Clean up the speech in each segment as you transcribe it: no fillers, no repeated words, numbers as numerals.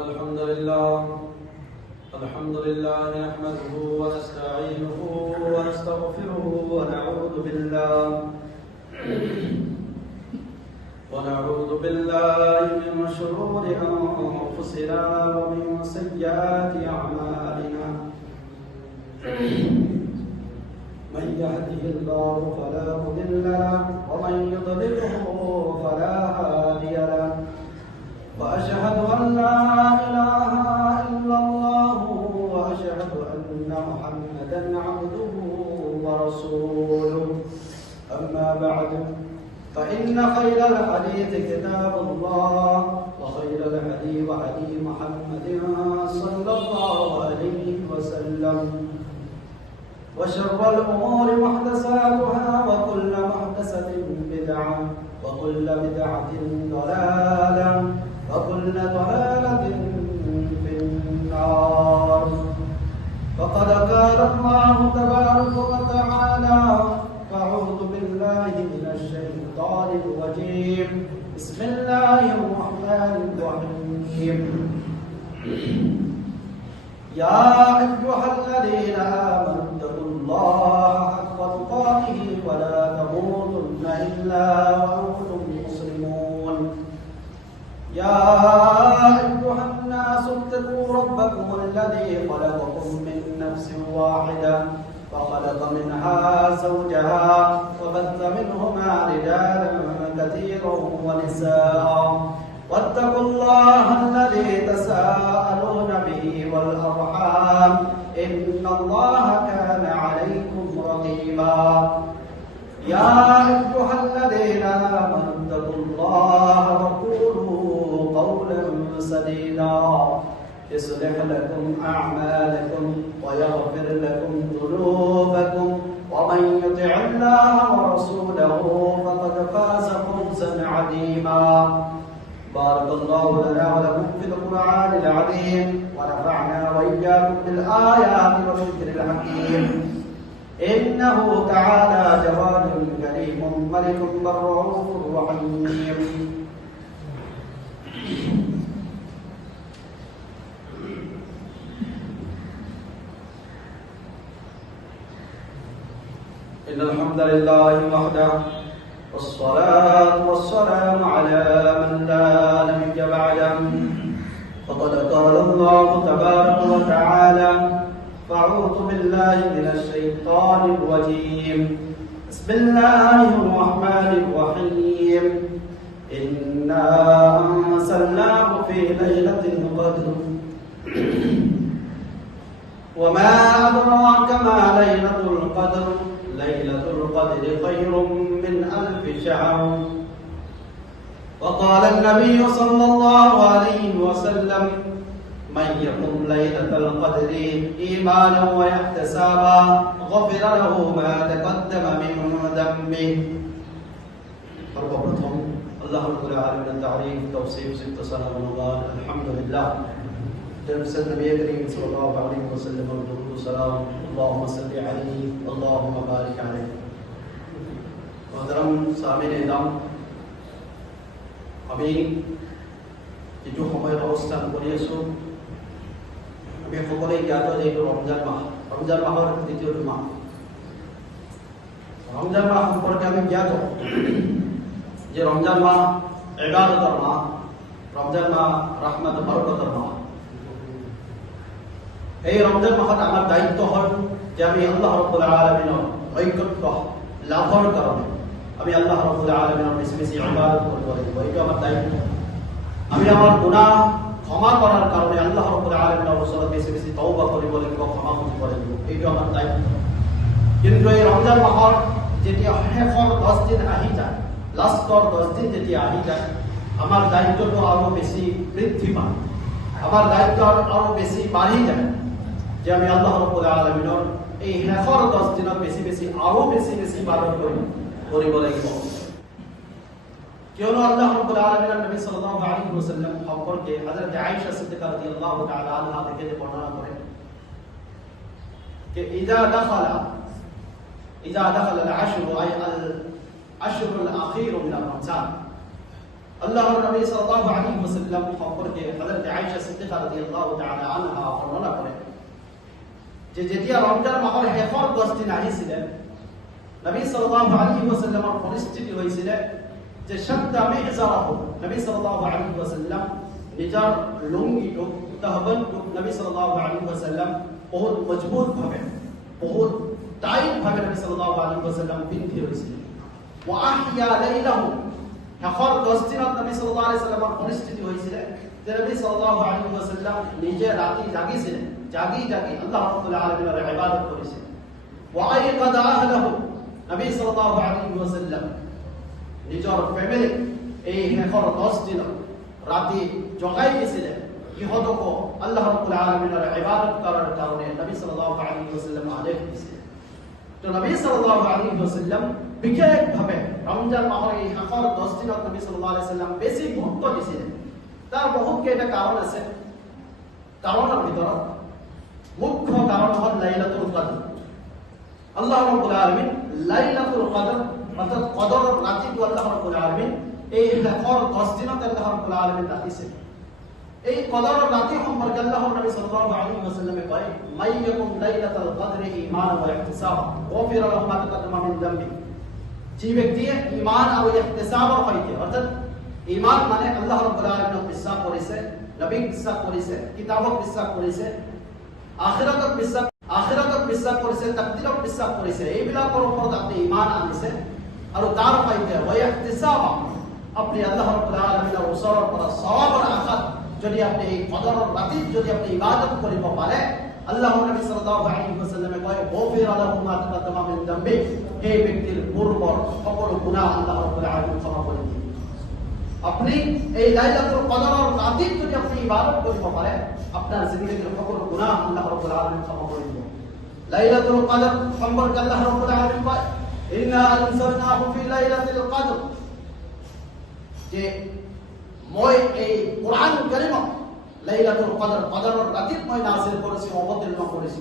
الحمد لله نحمده ونستعينه ونستغفره ونعوذ بالله من شرور أنفسنا ومن سيئات أعمالنا. من يهده الله فلا مضل له ومن يضلله فلا هادي له. وأشهد أن لا إله إلا الله وأشهد أن محمدا عبده ورسوله. أما بعد فإن خير الحديث كتاب الله وخير الهدي هدي محمد صلى الله عليه وسلم وشر الأمور محدثاتها وكل محدثة بدعة وكل بدعة ضلالة وكل ضلالة في النار. فقد قال الله تبارك وتعالى: أعوذ بالله من الشيطان الرجيم. بسم الله الرحمن الرحيم. يا أيها الذين آمنوا اتقوا الله حق تقاته ولا تموتن إلا وأنتم مسلمون. يا أيها الناس اتقوا ربكم الذي خلقكم من نفس واحدة وخلق منها زوجها وبث منهما رجالا كثيرا ونساء واتقوا الله الذي تساءلون به والأرحام إن الله كان عليكم رقيبا. يا أيها الذين آمنوا اتقوا الله وقولوا قولا سديدا يصلح لكم أعمالكم ويغفر لكم ذنوبكم ومن يطع الله ورسوله فقد فاز فوزا عظيما. بارك الله لنا ولكم في القرآن العظيم ونفعنا وإياكم بالآيات والذكر الحكيم. إنه تعالى جواد كريم ملك رؤوف رحيم. إن الحمد لله وحده والصلاة والسلام على من لا نبي بعده. فقد قال الله تبارك وتعالى: فأعوذ بالله من الشيطان الرجيم. بسم الله الرحمن الرحيم. إنا أنزلناه في ليلة القدر وما أدراك ما ليلة القدر ليلة القدر خير من 1000 شهر. وقال النبي صلى الله عليه وسلم: من يقم ليلة القدر إيمانا واحتسابا غفر له ما تقدم من ذنبه. সর্বপ্রথম আল্লাহ রাব্বুল আলামিনের তারিফ তাওসীফ সিফত সালাম অনুবাদ আলহামদুলিল্লাহ। جناب نبی کریم صلی اللہ علیہ وسلم درود و سلام اللهم صل علیہ اللهم بارک علیہ. محترم সামিন ইনাম, আমি যিটো সময়ত অৱস্থান কৰি আছো, আমি সকলোৱে জ্ঞাত যে এইটো ৰমজান মাহ, ৰমজান মাহৰ দ্বিতীয়টো মাহ। রমজান মাহ সম্পর্কে আমি জ্ঞাত যে রমজান মাহ ইবাদতের মাহ, রমজান মাহ রহমত বরকতের মাহ। এই রমজান মাহত আমার দায়িত্ব হল যে আমি আল্লাহ রাব্বুল আলামিনের ঐক্যত্ব লাভৰ কাৰণে আমি আল্লাহ রাব্বুল আলামিনের বেশি বেশি ইবাদত করব। এইটো আমার দায়িত্ব। আমি আমার গুনাহ ক্ষমা করার কারণে আল্লাহ রাব্বুল আলামিনের ওচৰত বেশি বেশি তওবা কৰিব লাগিব, ক্ষমা খুজিব লাগিব। এইটো আমাৰ দায়িত্ব। কিন্তু এই ৰমজান মাহৰ যেতিয়া শেষৰ 10 দিন আহি যায়, লাষ্টৰ 10 দিন যেতিয়া আহি যায়, আমার দায়িত্বটো আরো বেশি বৃদ্ধি পায়, আমার দায়িত্ব আরো বেশি বাড়ি যায় যে আমি আল্লাহ রাব্বুল আলামিনের এই শেষৰ 10 দিনত বেশি বেশি আৰো বেশি বেশি ইবাদত কৰিব লাগিব। কিয়নো আল্লাহ রাব্বুল আলামিনের নবী সাল্লাল্লাহু আলাইহি ওয়াসাল্লাম সম্পর্কে হযরত আয়েশা সিদ্দিকা রাদিয়াল্লাহু তাআলা আনহা থেকে বর্ণনা করেন যে ইজা দাখালা العشر أي العشر الأخير من رمضان আল্লাহর নবী সাল্লাল্লাহু আলাইহি ওয়াসাল্লাম সম্পর্কে হযরত আয়েশা সিদ্দিকা রাদিয়াল্লাহু তাআলা আনহা বর্ণনা করেন যে যেতিয়া রমজান মাহৰ শেষৰ 10 দিন আহিছিল নবী সাল্লাল্লাহু আলাইহি ওয়াসাল্লামৰ পৰিস্থিতি হয়েছিল যে শাদ্দা মিহজাৰাহু নবী সাল্লাল্লাহু আলাইহি ওয়াসাল্লাম নিজৰ লুঙ্গিটো তহবনটো নবী সাল্লাল্লাহু আলাইহি ওয়াসাল্লাম বহুত মজবুত ভাবে বহুত টাইট ভাবে নবী সাল্লাল্লাহু আলাইহি ওয়াসাল্লাম পিন্ধি রইছিল ওয়া আহিয়া লাইলাহু শেষৰ 10 দিনত নবী সাল্লাল্লাহু আলাইহি ওয়াসাল্লামৰ পরিস্থিতি হয়েছিল যে নবী সাল্লাল্লাহু আলাইহি ওয়াসাল্লাম নিজে রাতে জাগিছিলেন জাগি আল্লাহ রাব্বুল আলামিনের ইবাদত করেছেন ওয়া আইকাদা আহলাহু নবী সাল্লাল্লাহু আলাইহি ওয়াসাল্লাম নিজের ফ্যামিলি এই শেষৰ 10 দিনত রাতে জগাই দিয়েছিলেন ইহতক আল্লাহ রাব্বুল আলামিনের ইবাদত করার কারণে নবী সাল্লাল্লাহু আলাইহি ওয়াসাল্লাম আদেশ দিয়েছিলেন তো নবী সাল্লাল্লাহু আলাইহি ওয়াসাল্লাম বিশেষভাবে রমজান মাহৰ এই শেষৰ 10 দিনত নবী সাল্লাল্লাহু আলাইহি ওয়াসাল্লাম বেশি গুৰুত্ব দিয়েছিলেন তাৰ বহুত কেইটা কাৰণ আছে কাৰণেৰ ভিতৰত মুখ্য কাৰণ হল লাইলাতুল কদৰ আল্লাহ ৰাব্বুল আলামিন লাইলাতুল কদৰ অৰ্থাৎ কদৰেৰ ৰাতটো আল্লাহ ৰাব্বুল আলামিন এই শেষৰ 10 দিনত আল্লাহ রাব্বুল আলামিন রাখিছে এই কদরের রাতে সম্পর্কে আল্লাহর নবী সাল্লাল্লাহু আলাইহি ওয়াসাল্লামে কয় মাইয়াকুম লাইলাতুল কদরি ঈমান ওয়া ইহতিসাব গফিরা লাহু মা তাকাদ্দামা মিন যামবি যে ব্যক্তি ঈমান আর ইহতিসাবের সৈতে অর্থাৎ ঈমান মানে আল্লাহ রাব্বুল আলামিনক বিশ্বাস কৰিছে নবীক বিশ্বাস কৰিছে কিতাবক বিশ্বাস কৰিছে আখিৰাতক বিশ্বাস কৰিছে তাকদীৰক বিশ্বাস কৰিছে এইবিলাকৰ ওপৰত আপুনি ঈমান আনিছে আৰু তাৰ সৈতে ওয়া ইহতিসাব আপনি আল্লাহ ৰাব্বুল আলামিনৰ ওচৰৰ পৰা সওয়াবৰ আশাত যদি আপনি এই কদৰৰ ৰাতিত যদি আপনি ইবাদত কৰিব পাৰে আল্লাহৰ নবী সাল্লাল্লাহু আলাইহি ওয়াসাল্লামে কয় গফিৰা লাহু মা তাকাদ্দামা মিন যামবি এই ব্যক্তিৰ পূৰ্বৰ সকলো গুনাহ আল্লাহ ৰাব্বুল আলামিন ক্ষমা কৰে দিবেন আপনি এই লাইলাতুল কদৰৰ ৰাতিত যদি আপনি ইবাদত কৰিব পাৰে আপনার জিন্দেগীর সকলো গুনাহ আল্লাহ রাব্বুল আলামিন ক্ষমা করে দিবেন লাইলাতুল কদর সম্পর্কে আল্লাহ রাব্বুল আলামিন কয় ইন্না আনজালনাহু ফি লাইলাতুল কদর যে মই এই কোরআন কারীম লাইলাতুল কদর কদরের রাতিত মই নাযিল করেছি অবতীর্ণ করেছি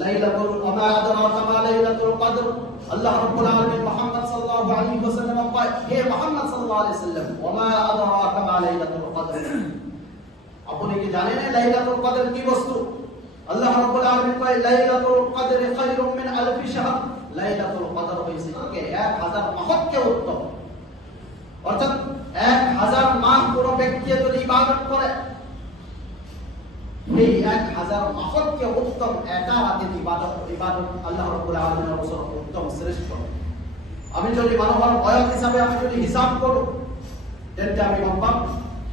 লাইলাতুল ওয়া আদরাকা মা লাইলাতুল কদর আল্লাহ রাব্বুল আলামিন মুহাম্মদ সাল্লাল্লাহু আলাইহি ওয়াসাল্লাম কয় হে মুহাম্মদ সাল্লাল্লাহু আলাইহি ওয়াসাল্লাম ওয়া আদরাকা মা লাইলাতুল কদর আপনি কি জানেন লাইলাতুল কদর কি বস্তু আল্লাহ রাব্বুল আলামিন কয় লাইলাতুল কদর খায়রুম মিন আলফি শাহর লাইলাতুল কদর হইছে কি 1000 মাহ থেকে উত্তম অর্থাৎ 1000 মাস কোন ব্যক্তি যদি ইবাদত করে এই 1000 মাস থেকে উত্তম এটা রাতের ইবাদত আল্লাহ রাব্বুল আলামিনের ওপর উত্তম শ্রেষ্ঠ আমি যদি মানুষের বয়স হিসাবে আমি যদি হিসাব করব তেন্তে আমি বলবাম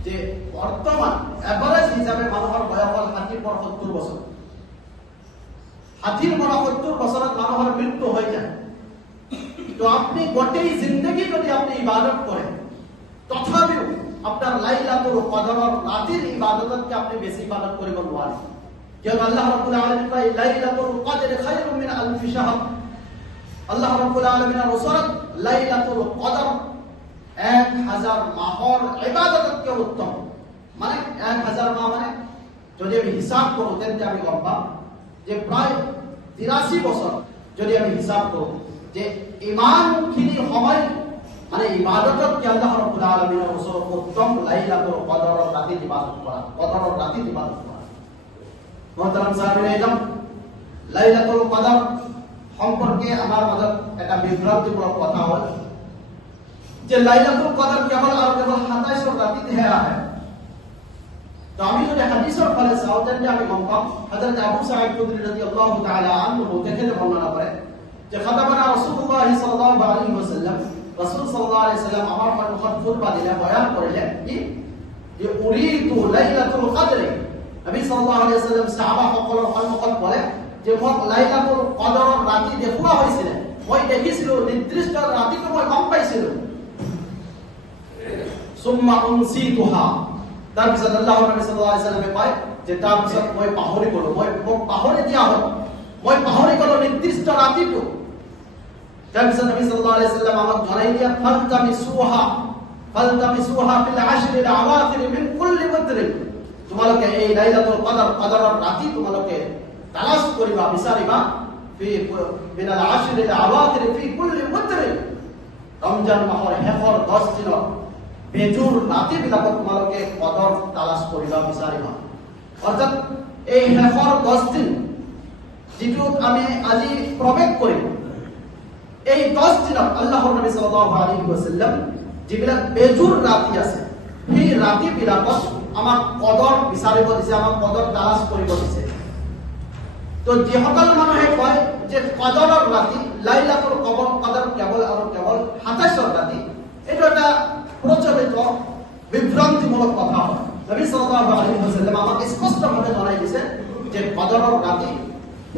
যে বর্তমান এভারেজ হিসাবে মানুষের বয়স হল 60 পর 70 বছর 60 পর 70 বছৰত মানুহৰ মৃত্যু হৈ যায় তো আপনি গোটেই জিন্দেগী যদি আপনি ইবাদত করেন তথাপিও আপনার লাইলাতুল কদরের রাতের ইবাদতকে আপনি বেশি ইবাদত করিব নোৱাৰে কিয়নো আল্লাহ রাব্বুল আলামিন কয় লাইলাতুল কদর খায়রুম মিন আলফি শাহর আল্লাহ রাব্বুল আলামিনের ওসরত লাইলাতুল কদর 1000 মাহর ইবাদতকে উত্তম মানে 1000 মাহ মানে যদি আমি হিসাব করব তেন্তে আমি গম পাম যে প্রায় 83 বছর যদি আমি হিসাব করব যে ইমানখিনি সময় মানে ইবাদতকে আল্লাহ রাব্বুল আলামিনের ওসরত উত্তম লাইলাতুল কদরের রাতে ইবাদত করা কদরের রাতে ইবাদত করা মোহতারাম সাহাবীরা ইকরাম লাইলাতুল কদর সম্পর্কে আমার মাঝে একটা বিভ্রান্তিমূলক কথা হয় যে লাইলাতুল কদর কেবল 27 রাতে হেরা হয় তো আমি যদি হাদিসের ফলে সাউদানে আমি গম পাম হযরত আবু সাঈদ খুদরি রাদিয়াল্লাহু তাআলা আনহু থেকে বর্ণনা করে যে খাতাবানা রাসূলুল্লাহ সাল্লাল্লাহু আলাইহি ওয়াসাল্লাম রাসূল সাল্লাল্লাহু আলাইহি ওয়াসাল্লাম আমার মুখত খুতবা দিলেন বয়ান করলেন কি যে উরিদু লাইলাতুল কদর নবী সাল্লাল্লাহু আলাইহি ওয়াসাল্লাম সাহাবা সকলের সম্মুখত বলে যে মোক লাইলাতুল কদরের রাতি দেখুৱা হৈছিল মই দেখিছিলো নিৰ্দিষ্ট ৰাতিটো মই গম পাইছিলো সুম্মা উনসিতুহা তাৰপিছত আল্লাহৰ নবী সাল্লাল্লাহু আলাইহি ওয়াসাল্লামে কয় যে তাৰপিছত মই পাহৰি গলো মোক পাহৰি দিয়া হ'ল মই পাহৰি গলো নিৰ্দিষ্ট ৰাতিটো তাৰপিছত নবী সাল্লাল্লাহু আলাইহি ওয়াসাল্লাম আমাক জনাই দিয়া ফালতামিসুহা ফিল আশরিল আওয়াখির মিন কুল্লি মুদ্র তোমালোকে এই লাইলাতুল কদরের রাতি তোমালোকে তালাশ করিবা বিচারিবা ফি মিনাল আশরিল আওয়াখির ফি কুল্লি মুদ্র রমজান মাহৰ শেষৰ 10 দিনত বেজুৰ ৰাতিবিলাকত তোমালোকে কদৰ তালাশ কৰিবা, বিচাৰিবা। অৰ্থাৎ এই শেষৰ 10 দিন যিটোত আমি আজি প্ৰৱেশ কৰিম, এই 10 দিনত আল্লাহৰ নবী সাল্লাল্লাহু আলাইহি ওয়াসাল্লাম যিবিলাক বেজুৰ ৰাতি আছে, সেই ৰাতিবিলাকত আমাক কদৰ বিচাৰিব দিছে, আমাক কদৰ তালাশ কৰিব দিছে। তো যিসকল মানুহে কয় যে কদৰৰ ৰাতি, লাইলাতুল কদৰ কেৱল আৰু কেৱল 27 ৰাতি, এইটো এটা প্ৰচলিত বিভ্ৰান্তিমূলক কথা হয়। নবী সাল্লাল্লাহু আলাইহি ওয়াসাল্লাম আমাক স্পষ্টভাৱে জনাই দিছে যে কদৰৰ ৰাতি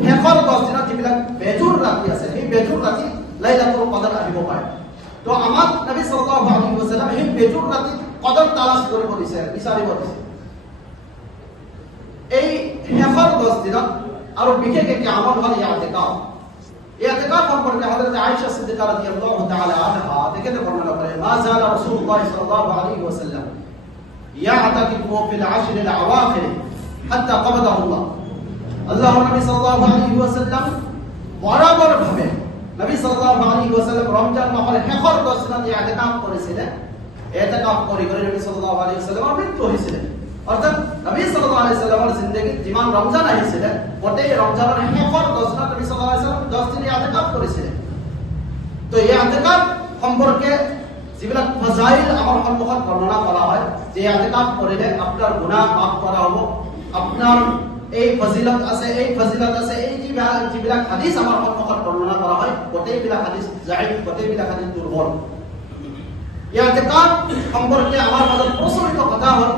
শেষৰ 10 দিনত যিবিলাক বেজুৰ ৰাতি আছে, সেই বেজুৰ ৰাতি লাইলাতুল কদৰ আহিব পাৰে। তো আমাক নবী সাল্লাল্লাহু আলাইহি ওয়াসাল্লাম এই বেজুৰ ৰাতি কদৰ তালাশ কৰিব দিছে, বিচাৰিব দিছে। এই শেষৰ 10 দিনত আৰু বিশেষ একটি আমল হল ইতিকাফ। ইতিকাফ সম্পর্কে হযরত আয়েশা সিদ্দিকা রাদিয়াল্লাহু তাআলা আনহা থেকে বর্ণনা করে, মা জালা রাসূলুল্লাহ সাল্লাল্লাহু আলাইহি ওয়াসাল্লাম ইয়াতাকিফু ফিল আশর আল আওয়াখির হাত্তা কবদাহু আল্লাহ। আল্লাহর নবী সাল্লাল্লাহু আলাইহি ওয়াসাল্লাম বরাবর ভাবে নবী সাল্লাল্লাহু আলাইহি ওয়াসাল্লাম রমজান মাসের শেষৰ 10 দিনত ইতিকাফ করেছিলেন। ইতিকাফ করে নবী সাল্লাল্লাহু আলাইহি ওয়াসাল্লামের মৃত্যু হয়েছিল। অর্থাৎ নবী সাল্লাল্লাহু আলাইহি ওয়াসাল্লামের জিন্দেগী যিমান রমজান আহিছিল, গোটেই রমজানের শেষৰ 10 দিনত নবী সাল্লাল্লাহু আলাইহি ওয়াসাল্লাম 10 দিন ইতিকাফ কৰেছিলেন। তো এই ইতিকাফ সম্পৰ্কে যিবিলাক ফজাইল আমাৰ সন্মুখত বৰ্ণনা কৰা হয়, যে ইতিকাফ কৰিলে আপোনাৰ গুনাহ মাফ কৰা হ'ব, আপোনাৰ এই ফজিলত আছে, এই ফজিলত আছে, এই যিবিলাক হাদিস আমাৰ সন্মুখত বৰ্ণনা কৰা হয়, গোটেইবিলাক হাদিস জাইফ, গোটেইবিলাক হাদিস দুৰ্বল। ইতিকাফ সম্পর্কে আমার মাজত প্রচলিত কথা হল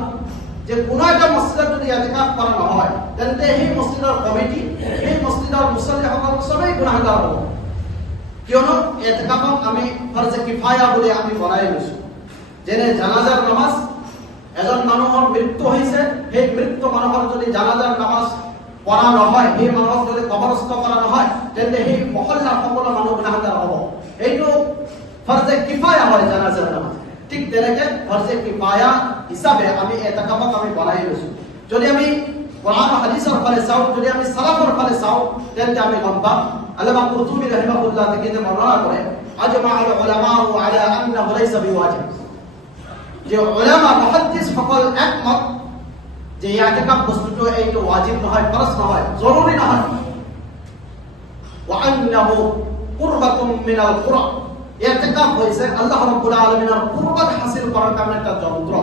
যে কোনো একটা মসজিদত যদি ইতিকাফ করা নহয়, তেন্তে সেই মসজিদৰ কমিটি, সেই মসজিদৰ মুছল্লিসকল সবেই গুনাহগাৰ হ'ব। কিয়নো ইতিকাফক আমি ফৰজে কিফায়া বুলি আমি বনাই লৈছো। যেনে জানাজাৰ নামাজ, এজন মানুহৰ মৃত্যু হৈছে, সেই মৃত্যু মানুহৰ যদি জানাজাৰ নামাজ পঢ়া নহয়, সেই মানুহক যদি কবৰস্থ কৰা নহয়, তেন্তে সেই মহল্লাৰ সকলো মানুহ গুনাহগাৰ হ'ব। এইটো ফৰজে কিফায়া হয় জানাজাৰ নামাজ। ঠিক তেনেকে ফরজে কিফায়া হিসাবে আমি ইতিকাফক আমি বনাই লৈছো। যদি আমি কোরআন হাদিসের ফালে চাও, যদি আমি সালাফের ফালে চাও, তেন্তে আমি গম পাম। আল্লামা কুরতুবী রাহিমাহুল্লাহ থেকে বর্ণনা করে, আজমাআল উলামাউ আলা আন্নাহু লাইসা বিওয়াজিব, যে উলামা মুহাদ্দিস সকল একমত যে ইতিকাফ বস্তুটো এইটো ওয়াজিব নহয়, ফরজ নহয়, জরুরি নহয়। ওয়া আন্নাহু কুরবাতুম মিনাল কুরআন, ইতিকাফ হইছে আল্লাহ রাব্বুল আলামিনের কুরবাত হাসিল করার কারণে একটা যন্ত্র।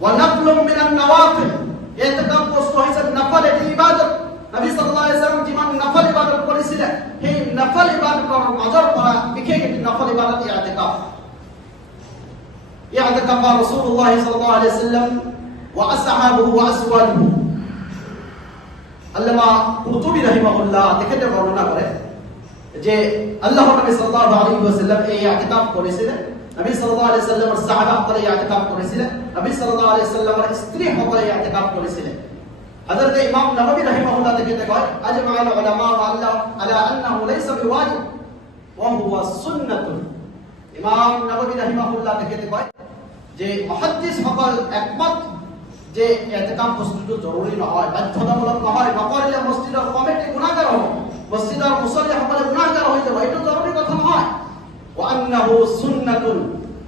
ওয়া নাফলুম মিনান নওয়াফিল, ইতিকাফ বস্তু হইছে নফল একটি ইবাদত। নবী সাল্লাল্লাহু আলাইহি ওয়াসাল্লাম যিমান নফল ইবাদত করেছিলেন, সেই নফল ইবাদতৰ মাজৰ পৰা বিশেষ একটি নফল ইবাদত ইতিকাফ। ইতিকাফ রাসূলুল্লাহ সাল্লাল্লাহু আলাইহি ওয়াসাল্লাম ওয়া আসহাবুহু ওয়া আসওয়াজুহু। আল্লামা কুরতুবী রাহিমাহুল্লাহ থেকে বর্ণনা করে যে আল্লাহর নবী সাল্লাল্লাহু আলাইহি ওয়াসাল্লাম এই ইতিকাফ করেছিলেন। নবী সাল্লাল্লাহু আলাইহি ওয়াসাল্লামের সাহাবারা ইতিকাফ করেছিলেন। নবী সাল্লাল্লাহু আলাইহি ওয়াসাল্লামের স্ত্রী সকলে ইতিকাফ করেছিলেন। হযরত ইমাম নববী রাহিমাহুল্লাহ থেকে কয়, আজমাআল উলামা আলা আন্নাহু লাইসা বিওয়াজিব ওয়া হুয়া সুন্নাতুন। ইমাম নববী রাহিমাহুল্লাহ থেকে কয় যে মুহাদ্দিস সকল একমত যে ইতিকাফ বস্তুটো জরুরি নহয়, বাধ্যতামূলক নহয়, নকৰিলে মসজিদৰ কমিটি গুনাহগাৰ হ'ব, মসজিদৰ মুছল্লি সকলে গুনাহগাৰ হৈ যাব, এইটো জরুরি কথা নহয়। ওয়া আন্নাহু সুন্নাতুন,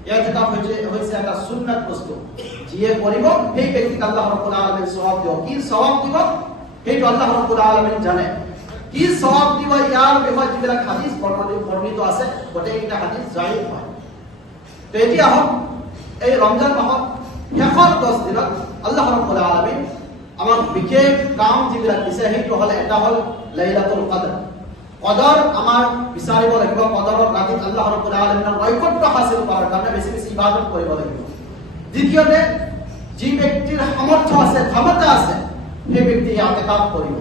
ইতিকাফ হইছে একটা সুন্নাত বস্তু, যিয়ে কৰিব সেই ব্যক্তিক আল্লাহ রাব্বুল আলামিন সওয়াব দিব। কি সওয়াব দিব সেইটো আল্লাহ রাব্বুল আলামিন জানে। কি সওয়াব দিব ইয়াৰ বিষয়ে যিবিলাক হাদিস বৰ্ণিত আছে, গোটেইকেইটা হাদিস জাইফ হয়। তো এতিয়া হওক এই ৰমজান মাহত শেষৰ 10 দিনত আল্লাহ রাব্বুল আলামিন আমাক বিশেষ কাম যিবিলাক দিছে, সেইটো হল এটা হল লাইলাতুল কদর। কদর আমাৰ বিচাৰিব লাগিব। কদৰৰ ৰাতিত আল্লাহ ৰাব্বুল আলামিনৰ নৈকট্য হাসিল কৰাৰ কাৰণে বেছি বেছি ইবাদত কৰিব লাগিব। দ্বিতীয়তে, যি ব্যক্তিৰ সামৰ্থ্য আছে, ক্ষমতা আছে, সেই ব্যক্তি ইতিকাফ কৰিব।